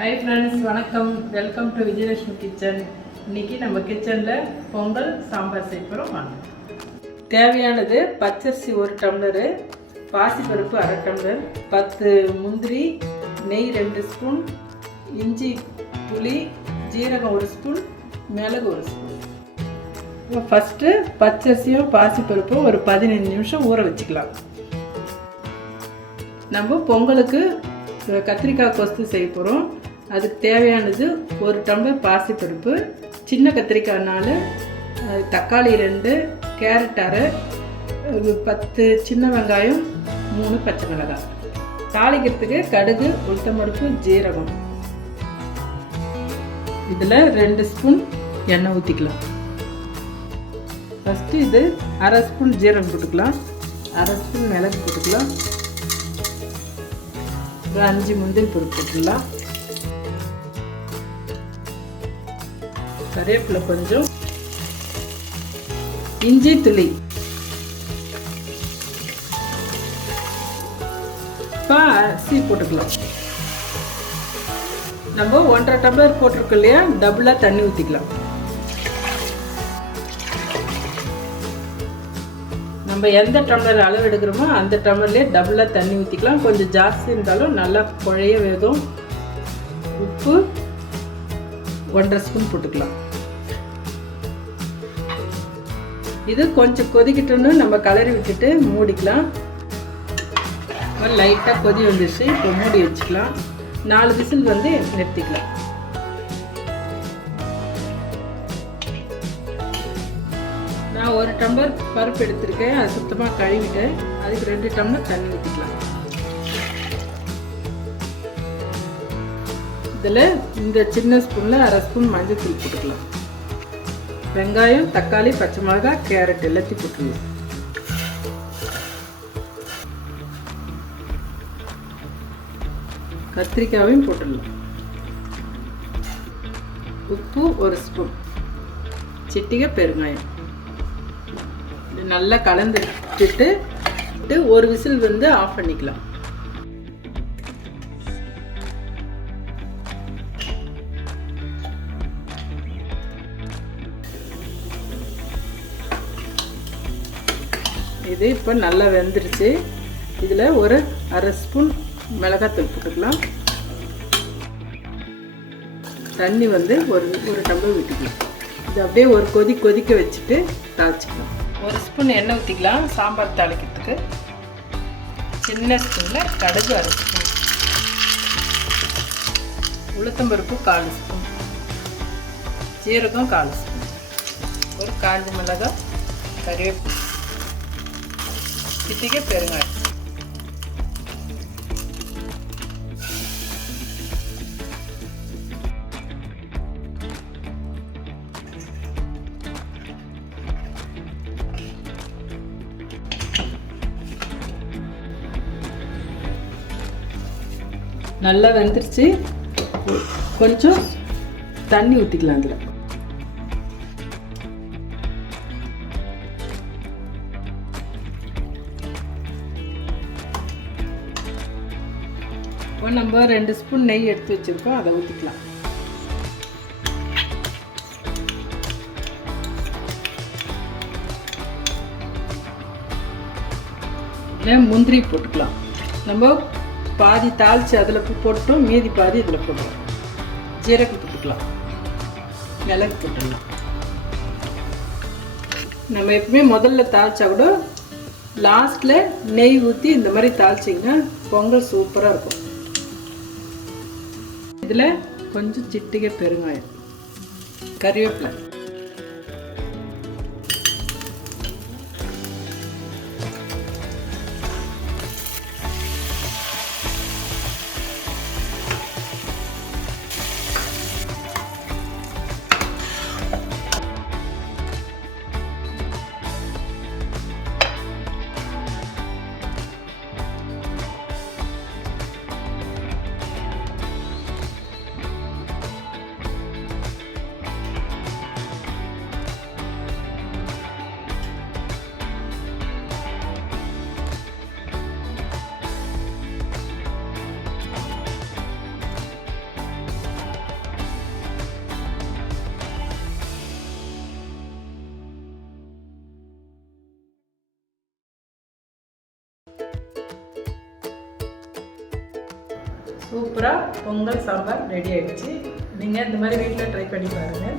Hi friends, வணக்கம். Welcome to Vijayalakshmi kitchen. இன்னைக்கு நம்ம கிச்சனில் பொங்கல் சாம்பார் செய்ய போகிறோம். வாங்க. தேவையானது பச்சரிசி 1 டம்ளரு, பாசிப்பருப்பு 1/2 டம்ளர், 10 முந்திரி, நெய் 2 ஸ்பூன், இஞ்சி புளி, ஜீரகம் 1 ஸ்பூன், மிளகு 1 ஸ்பூன். ஃபஸ்ட்டு பச்சரிசியும் பாசிப்பருப்பும் ஒரு 15 நிமிஷம் ஊற வச்சுக்கலாம். நம்ம பொங்கலுக்கு கத்திரிக்காய் கொஸ்து செய்ய போகிறோம். அதுக்கு தேவையானது 1 டம்ளர் பாசிப்பருப்பு, சின்ன கத்திரிக்காய்னால தக்காளி 2, கேரட் 1/2, 10 சின்ன வெங்காயம், 3 பச்சை மிளகாய். தாளிக்கிறதுக்கு கடுகு, உளுத்தம்பருப்பு, ஜீரகம். இதில் 2 ஸ்பூன் எண்ணெய் ஊற்றிக்கலாம். ஃபஸ்ட்டு இது 1/2 ஸ்பூன் ஜீரகம் போட்டுக்கலாம், 1/2 ஸ்பூன் மிளகு போட்டுக்கலாம், 5 முந்திரி பருப்பு போட்டுக்கலாம், கருவேப்பிலை கொஞ்சம், இஞ்சி துளி, அரிசி போட்டுக்கலாம். நம்ம 1.5 டம்ளர் போட்டிருக்கோம் இல்லையா, டபுளாக தண்ணி ஊற்றிக்கலாம். நம்ம எந்த டம்ளர் அளவு எடுக்கிறோமோ அந்த டம்ளர்லேயே டபுளாக தண்ணி ஊற்றிக்கலாம். கொஞ்சம் ஜாஸ்தி இருந்தாலும் நல்லா குழைய வேகும். உப்பு 1.5 ஸ்பூன் போட்டுக்கலாம். இது கொஞ்சம் கொதிக்கிட்டோன்னு நம்ம கலரி விட்டுட்டு மூடிக்கலாம். லைட்டாக கொதி வந்துடுச்சு. இப்போ மூடி வச்சுக்கலாம். 4 விசில் வந்து நிறுத்திக்கலாம். நான் 1 டம்ளர் பருப்பு எடுத்திருக்கேன். அது சுத்தமாக கழுவிட்டேன். அதுக்கு 2 டம்ளர் தண்ணி ஊற்றிக்கலாம். இதில் இந்த சின்ன ஸ்பூனில் 1/2 ஸ்பூன் மஞ்சள் தூள் போட்டுக்கலாம். வெங்காயம், தக்காளி, பச்சை மிளகாய், கேரட் எல்லாத்தையும் போட்டுக்கலாம். கத்திரிக்காயும் போட்டுடலாம். உப்பு 1 ஸ்பூன், சிட்டிகை பெருங்காயம். நல்லா கலந்துட்டு 1 விசில் வந்து ஆஃப் பண்ணிக்கலாம். இது இப்போ நல்லா வெந்துருச்சு. இதில் ஒரு 1/2 ஸ்பூன் மிளகாத்தூள் போட்டுக்கலாம். தண்ணி வந்து ஒரு டம்ளர் விட்டுக்கலாம். இது அப்படியே ஒரு கொதிக்க வச்சுட்டு தாளிச்சிக்கலாம். 1 ஸ்பூன் எண்ணெய் ஊற்றிக்கலாம். சாம்பார் தாளிக்கிறதுக்கு சின்ன ஸ்பூனில் கடுகு 1/2 ஸ்பூன், உளுத்தம்பருப்பு 1/4 ஸ்பூன், ஜீரகம் 1/4 ஸ்பூன், ஒரு காஞ்ச மிளகாய், கருவேப்பிலை, சிட்டிகை பெருங்காயம். நல்லா வெந்துருச்சு. கொஞ்சம் தண்ணி ஊற்றிக்கலாம். அதில் இப்போ நம்ம 2 ஸ்பூன் நெய் எடுத்து வச்சுருக்கோம். அதை ஊற்றிக்கலாம். முந்திரி போட்டுக்கலாம். நம்ம பாதி தாளித்து அதில் போட்டோம், மீதி பாதி இதில் போட்டுக்கலாம். ஜீரகம் போட்டுக்கலாம், மிளகு போட்டுடலாம். நம்ம எப்பவுமே முதல்ல தாளித்தா கூட லாஸ்ட்டில் நெய் ஊற்றி இந்த மாதிரி தாளிச்சிங்கன்னா பொங்கல் சூப்பராக இருக்கும். இதில் கொஞ்சம் சிட்டிகை பெருங்காயம், கறிவேப்பிலை, சூப்பராக பொங்கல் சாம்பார் ரெடி ஆகிடுச்சு. நீங்கள் இந்த மாதிரி வீட்டில் ட்ரை பண்ணி பாருங்கள்.